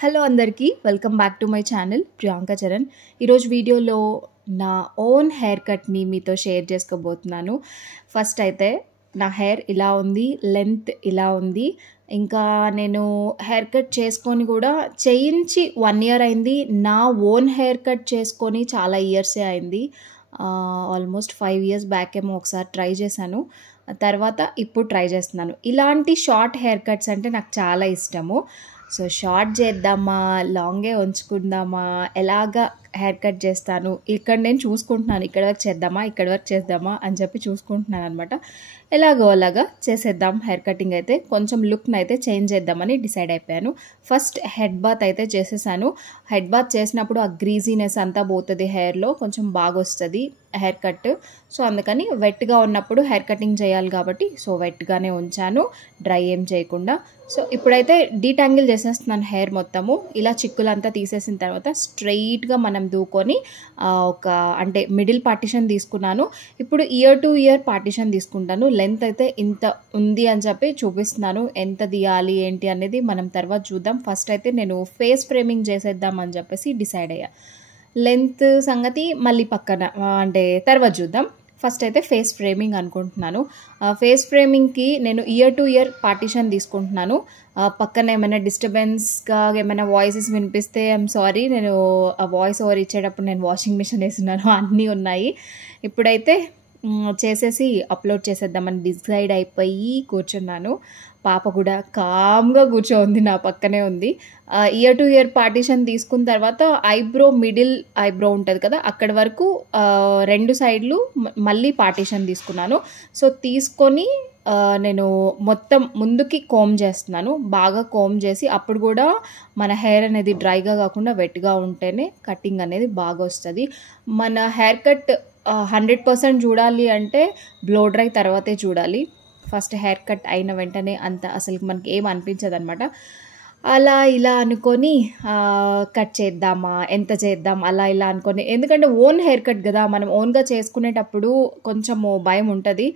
Hello అందరికీ welcome back to my channel Priyanka Charan. ఈరోజు వీడియోలో నా ఓన్ హెయిర్ కట్ని మీతో షేర్ చేసుకోబోతున్నాను. ఫస్ట్ అయితే నా హెయిర్ ఇలా ఉంది, లెంత్ ఇలా ఉంది. ఇంకా నేను హెయిర్ కట్ చేసుకొని కూడా చేయించి 1 ఇయర్ అయింది. నా ఓన్ హెయిర్ కట్ చేసుకొని చాలా ఇయర్సే అయింది. ఆల్మోస్ట్ 5 ఇయర్స్ బ్యాక్ ఏమో ఒకసారి ట్రై చేశాను. తర్వాత ఇప్పుడు ట్రై చేస్తున్నాను. ఇలాంటి షార్ట్ హెయిర్ కట్స్ అంటే నాకు చాలా ఇష్టము. సో షార్ట్ చేద్దామా, లాంగే ఉంచుకుందామా, ఎలాగా హెయిర్ కట్ చేస్తాను ఇక్కడ నేను చూసుకుంటున్నాను. ఇక్కడ వరకు చేద్దామా, ఇక్కడ వరకు చేద్దామా అని చెప్పి చూసుకుంటున్నాను అనమాట. ఎలాగో అలాగా చేసేద్దాం హెయిర్ కటింగ్. అయితే కొంచెం లుక్ని అయితే చేంజ్ చేద్దామని డిసైడ్ అయిపోయాను. ఫస్ట్ హెడ్ బాత్ అయితే చేసేసాను. హెడ్ బాత్ చేసినప్పుడు ఆ గ్రీజీనెస్ అంతా పోతుంది హెయిర్లో, కొంచెం బాగా వస్తుంది హెయిర్ కట్. సో అందుకని వెట్గా ఉన్నప్పుడు హెయిర్ కటింగ్ చేయాలి కాబట్టి సో వెట్గానే ఉంచాను, డ్రై ఏం చేయకుండా. సో ఇప్పుడైతే డీటాంగిల్ చేసేస్తున్నాను హెయిర్ మొత్తము. ఇలా చిక్కులంతా తీసేసిన తర్వాత స్ట్రైట్గా మనం దూకొని అంటే మిడిల్ పార్టిషన్ తీసుకున్నాను. ఇప్పుడు ఇయర్ టు ఇయర్ పార్టిషన్ తీసుకుంటాను. లెంత్ అయితే ఇంత ఉంది అని చెప్పి చూపిస్తున్నాను. ఎంత తీయాలి ఏంటి అనేది మనం తర్వాత చూద్దాం. ఫస్ట్ అయితే నేను ఫేస్ ఫ్రేమింగ్ చేసేద్దాం అని చెప్పేసి డిసైడ్ అయ్యా. లెంత్ సంగతి మళ్ళీ పక్కన అంటే తర్వాత చూద్దాం. ఫస్ట్ అయితే ఫేస్ ఫ్రేమింగ్ అనుకుంటున్నాను. ఫేస్ ఫ్రేమింగ్కి నేను ఇయర్ టు ఇయర్ పార్టిషన్ తీసుకుంటున్నాను. పక్కన ఏమైనా డిస్టర్బెన్స్గా ఏమైనా వాయిసెస్ వినిపిస్తే ఐఎమ్ సారీ. నేను వాయిస్ ఓవర్ ఇచ్చేటప్పుడు నేను వాషింగ్ మిషన్ వేస్తున్నాను, అన్నీ ఉన్నాయి. ఇప్పుడైతే చేసేసి అప్లోడ్ చేసేద్దామని డిసైడ్ అయిపోయి కూర్చున్నాను. పాప కూడా కామ్గా కూర్చోంది, నా పక్కనే ఉంది. ఇయర్ టు ఇయర్ పార్టిషన్ తీసుకున్న తర్వాత మిడిల్ ఐబ్రో ఉంటుంది కదా, అక్కడ వరకు 2 సైడ్లు మళ్ళీ పార్టిషన్ తీసుకున్నాను. సో తీసుకొని నేను మొత్తం ముందుకి కోమ్ చేస్తున్నాను. బాగా కోమ్ చేసి అప్పుడు కూడా మన హెయిర్ అనేది డ్రైగా కాకుండా వెట్గా ఉంటేనే కటింగ్ అనేది బాగా వస్తుంది. మన హెయిర్ కట్ 100% చూడాలి అంటే బ్లో డ్రై తర్వాతే చూడాలి. ఫస్ట్ హెయిర్ కట్ అయిన వెంటనే అంత అసలు మనకి ఏం అనిపించదు అనమాట. అలా ఇలా అనుకొని కట్ చేద్దామా, ఎంత చేద్దాం, అలా ఇలా అనుకొని. ఎందుకంటే ఓన్ హెయిర్ కట్ కదా, మనం ఓన్గా చేసుకునేటప్పుడు కొంచెము భయం ఉంటుంది,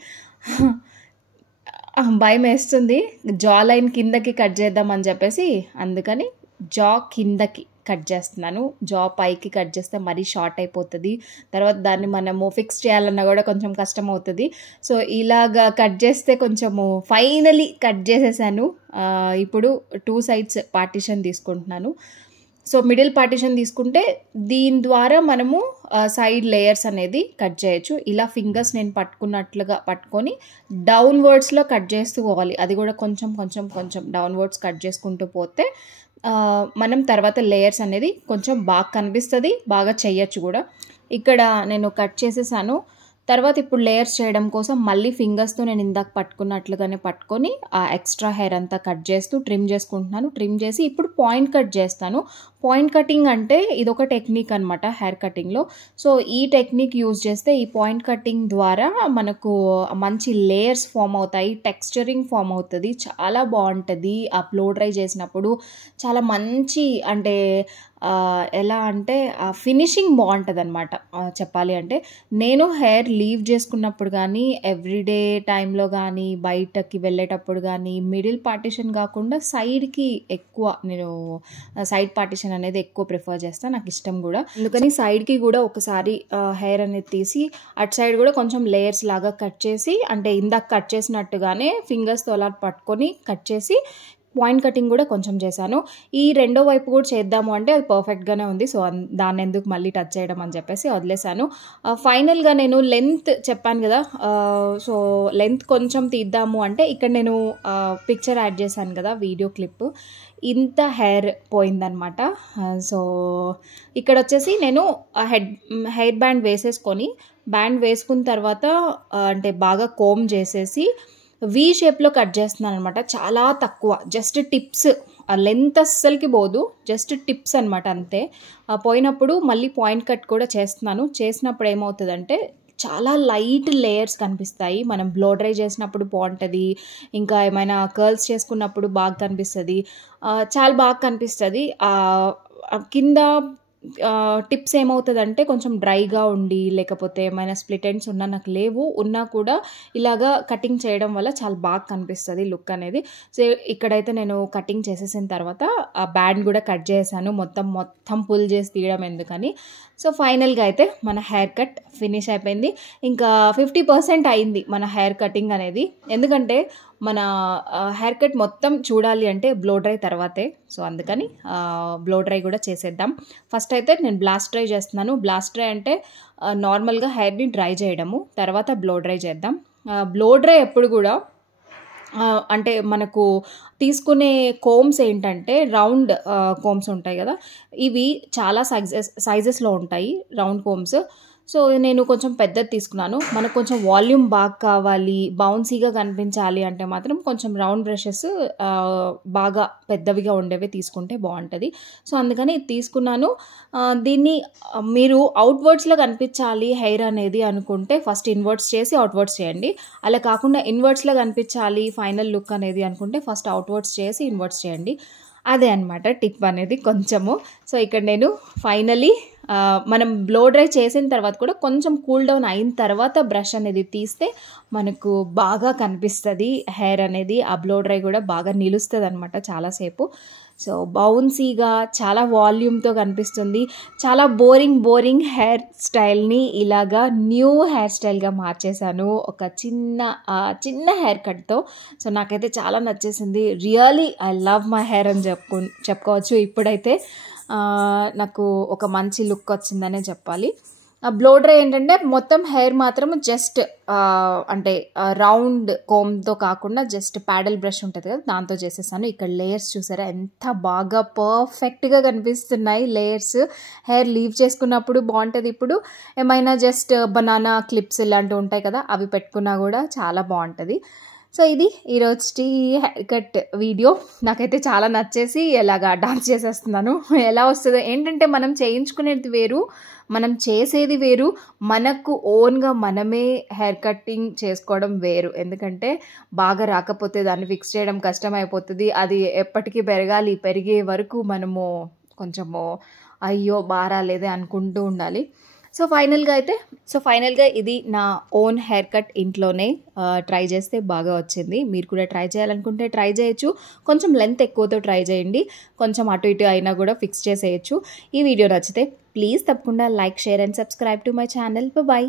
భయం వేస్తుంది. జా లైన్ కిందకి కట్ చేద్దాం అని చెప్పేసి అందుకని జా కిందకి కట్ చేస్తున్నాను. జా పైకి కట్ చేస్తే మరీ షార్ట్ అయిపోతుంది. తర్వాత దాన్ని మనము ఫిక్స్ చేయాలన్నా కూడా కొంచెం కష్టం అవుతుంది. సో ఇలాగా కట్ చేస్తే కొంచెము ఫైనలీ కట్ చేసేసాను. ఇప్పుడు 2 సైడ్స్ పార్టిషన్ తీసుకుంటున్నాను. సో మిడిల్ పార్టిషన్ తీసుకుంటే దీని ద్వారా మనము సైడ్ లేయర్స్ అనేది కట్ చేయొచ్చు. ఇలా ఫింగర్స్ నేను పట్టుకున్నట్లుగా పట్టుకొని డౌన్వర్డ్స్లో కట్ చేస్తూ పోవాలి. అది కూడా కొంచెం కొంచెం కొంచెం డౌన్వర్డ్స్ కట్ చేసుకుంటూ పోతే మనం తర్వాత లేయర్స్ అనేది కొంచెం బాగా కనిపిస్తుంది, బాగా చేయొచ్చు కూడా. ఇక్కడ నేను కట్ చేసేసాను. తర్వాత ఇప్పుడు లేయర్స్ చేయడం కోసం మళ్ళీ ఫింగర్స్తో నేను ఇందాక పట్టుకున్నట్లుగానే పట్టుకొని ఆ ఎక్స్ట్రా హెయిర్ అంతా కట్ చేస్తూ ట్రిమ్ చేసుకుంటున్నాను. ట్రిమ్ చేసి ఇప్పుడు పాయింట్ కట్ చేస్తాను. పాయింట్ కటింగ్ అంటే ఇదొక టెక్నిక్ అనమాట హెయిర్ కటింగ్లో. సో ఈ టెక్నిక్ యూజ్ చేస్తే ఈ పాయింట్ కటింగ్ ద్వారా మనకు మంచి లేయర్స్ ఫామ్ అవుతాయి, టెక్స్చరింగ్ ఫామ్ అవుతుంది, చాలా బాగుంటుంది. ఆ బ్లో డ్రై చేసినప్పుడు చాలా మంచి అంటే ఎలా అంటే ఫినిషింగ్ బాగుంటుంది అనమాట. చెప్పాలి అంటే నేను హెయిర్ లీవ్ చేసుకున్నప్పుడు కానీ, ఎవ్రీడే టైంలో కానీ, బయటకి వెళ్ళేటప్పుడు కానీ మిడిల్ పార్టిషన్ కాకుండా సైడ్కి ఎక్కువ నేను సైడ్ పార్టిషన్ అనేది ఎక్కువ ప్రిఫర్ చేస్తాను, నాకు ఇష్టం కూడా. అందుకని సైడ్కి కూడా ఒకసారి హెయిర్ అనేది తీసి అటు సైడ్ కూడా కొంచెం లేయర్స్ లాగా కట్ చేసి, అంటే ఇందాక కట్ చేసినట్టుగానే ఫింగర్స్తో అలా పట్టుకొని కట్ చేసి పాయింట్ కటింగ్ కూడా కొంచెం చేశాను. ఈ రెండో వైపు కూడా చేద్దాము అంటే అది పర్ఫెక్ట్గానే ఉంది. సో దాన్ని ఎందుకు మళ్ళీ టచ్ చేయడం అని చెప్పేసి వదిలేశాను. ఫైనల్గా నేను లెంత్ చెప్పాను కదా, సో లెంత్ కొంచెం తీద్దాము అంటే ఇక్కడ నేను పిక్చర్ యాడ్ చేశాను కదా, వీడియో క్లిప్. ఇంత హెయిర్ పోయిందనమాట. సో ఇక్కడ వచ్చేసి నేను హెయిర్ బ్యాండ్ వేసేసుకొని, బ్యాండ్ వేసుకున్న తర్వాత అంటే బాగా కోమ్ చేసేసి వీ షేప్లో కట్ చేస్తున్నాను అనమాట. చాలా తక్కువ, జస్ట్ టిప్స్, లెంత్ అస్సలకి పోదు, జస్ట్ టిప్స్ అనమాట అంతే. పోయినప్పుడు మళ్ళీ పాయింట్ కట్ కూడా చేస్తున్నాను. చేసినప్పుడు ఏమవుతుందంటే చాలా లైట్ లేయర్స్ కనిపిస్తాయి. మనం బ్లో డ్రై చేసినప్పుడు బాగుంటుంది, ఇంకా ఏమైనా కర్ల్స్ చేసుకున్నప్పుడు బాగా కనిపిస్తుంది, చాలా బాగా కనిపిస్తుంది. కింద టిప్స్ ఏమవుతుందంటే కొంచెం డ్రైగా ఉండి లేకపోతే ఏమైనా స్ప్లిట్ ఎండ్స్ ఉన్నా నాకు లేవు, ఉన్నా కూడా ఇలాగా కటింగ్ చేయడం వల్ల చాలా బాగా కనిపిస్తుంది లుక్ అనేది. సో ఇక్కడైతే నేను కటింగ్ చేసేసిన తర్వాత ఆ బ్యాండ్ కూడా కట్ చేశాను, మొత్తం పుల్ చేసి తీయడం ఎందుకని. సో ఫైనల్గా అయితే మన హెయిర్ కట్ ఫినిష్ అయిపోయింది. ఇంకా 50% అయింది మన హెయిర్ కటింగ్ అనేది, ఎందుకంటే మన హెయిర్ కట్ మొత్తం చూడాలి అంటే బ్లో డ్రై తర్వాతే. సో అందుకని బ్లో డ్రై కూడా చేసేద్దాం. ఫస్ట్ అయితే నేను బ్లాస్ట్ డ్రై చేస్తున్నాను. బ్లాస్ట్ డ్రై అంటే నార్మల్గా హెయిర్ని డ్రై చేయడము, తర్వాత బ్లో డ్రై చేద్దాం. బ్లో డ్రై ఎప్పుడు కూడా అంటే మనకు తీసుకునే కోమ్స్ ఏంటంటే రౌండ్ కోమ్స్ ఉంటాయి కదా, ఇవి చాలా సైజెస్లో ఉంటాయి రౌండ్ కోమ్స్. సో నేను కొంచెం పెద్దది తీసుకున్నాను. మనకు కొంచెం వాల్యూమ్ బాగా కావాలి, బౌన్సీగా కనిపించాలి అంటే మాత్రం కొంచెం రౌండ్ బ్రషెస్ బాగా పెద్దవిగా ఉండేవి తీసుకుంటే బాగుంటుంది. సో అందుకని ఇది తీసుకున్నాను. దీన్ని మీరు అవుట్వర్డ్స్లో కనిపించాలి హెయిర్ అనేది అనుకుంటే ఫస్ట్ ఇన్వర్డ్స్ చేసి అవుట్వర్డ్స్ చేయండి. అలా కాకుండా ఇన్వర్డ్స్లో కనిపించాలి ఫైనల్ లుక్ అనేది అనుకుంటే ఫస్ట్ అవుట్వర్డ్స్ చేసి ఇన్వర్డ్స్ చేయండి. అదే అనమాట టిప్ అనేది కొంచెము. సో ఇక్కడ నేను ఫైనలీ మనం బ్లో డ్రై చేసిన తర్వాత కూడా కొంచెం కూల్ డౌన్ అయిన తర్వాత బ్రష్ అనేది తీస్తే మనకు బాగా కనిపిస్తుంది హెయిర్ అనేది. ఆ బ్లో డ్రై కూడా బాగా నిలుస్తుంది అనమాట చాలాసేపు. సో బౌన్సీగా చాలా వాల్యూమ్తో కనిపిస్తుంది. చాలా బోరింగ్ హెయిర్ స్టైల్ని ఇలాగా న్యూ హెయిర్ స్టైల్గా మార్చేశాను ఒక చిన్న హెయిర్ కట్తో. సో నాకైతే చాలా నచ్చేసింది. Really I love my hair అని చెప్పుకోవచ్చు. ఇప్పుడైతే నాకు ఒక మంచి లుక్ వచ్చిందనే చెప్పాలి. బ్లో డ్రై ఏంటంటే మొత్తం హెయిర్ మాత్రం జస్ట్ అంటే రౌండ్ కోమ్తో కాకుండా జస్ట్ ప్యాడల్ బ్రష్ ఉంటుంది కదా దాంతో చేసేసాను. ఇక్కడ లేయర్స్ చూసారా ఎంత బాగా పర్ఫెక్ట్గా కనిపిస్తున్నాయి లేయర్స్. హెయిర్ లీవ్ చేసుకున్నప్పుడు బాగుంటుంది. ఇప్పుడు ఏమైనా జస్ట్ బనానా క్లిప్స్ ఇలాంటివి ఉంటాయి కదా అవి పెట్టుకున్నా కూడా చాలా బాగుంటుంది. సో ఇది ఈరోజు హెయిర్ కట్ వీడియో. నాకైతే చాలా నచ్చేసి ఎలాగా డాన్స్ చేసేస్తున్నాను. ఎలా వస్తుందో ఏంటంటే మనం చేయించుకునేది వేరు, మనం చేసేది వేరు, మనకు ఓన్గా మనమే హెయిర్ కట్టింగ్ చేసుకోవడం వేరు. ఎందుకంటే బాగా రాకపోతే దాన్ని ఫిక్స్ చేయడం కష్టం అయిపోతుంది. అది ఎప్పటికీ పెరగాలి, పెరిగే వరకు మనము కొంచెము అయ్యో బారాలేదే అనుకుంటూ ఉండాలి. సో ఫైనల్గా ఇది నా ఓన్ హెయిర్ కట్ ఇంట్లోనే ట్రై చేస్తే బాగా వచ్చింది. మీరు కూడా ట్రై చేయాలనుకుంటే ట్రై చేయొచ్చు. కొంచెం లెంత్ ఎక్కువతో ట్రై చేయండి, కొంచెం అటు ఇటు అయినా కూడా ఫిక్స్ చేసేయచ్చు. ఈ వీడియో నచ్చితే ప్లీజ్ తప్పకుండా like, share and subscribe to my channel. Bye.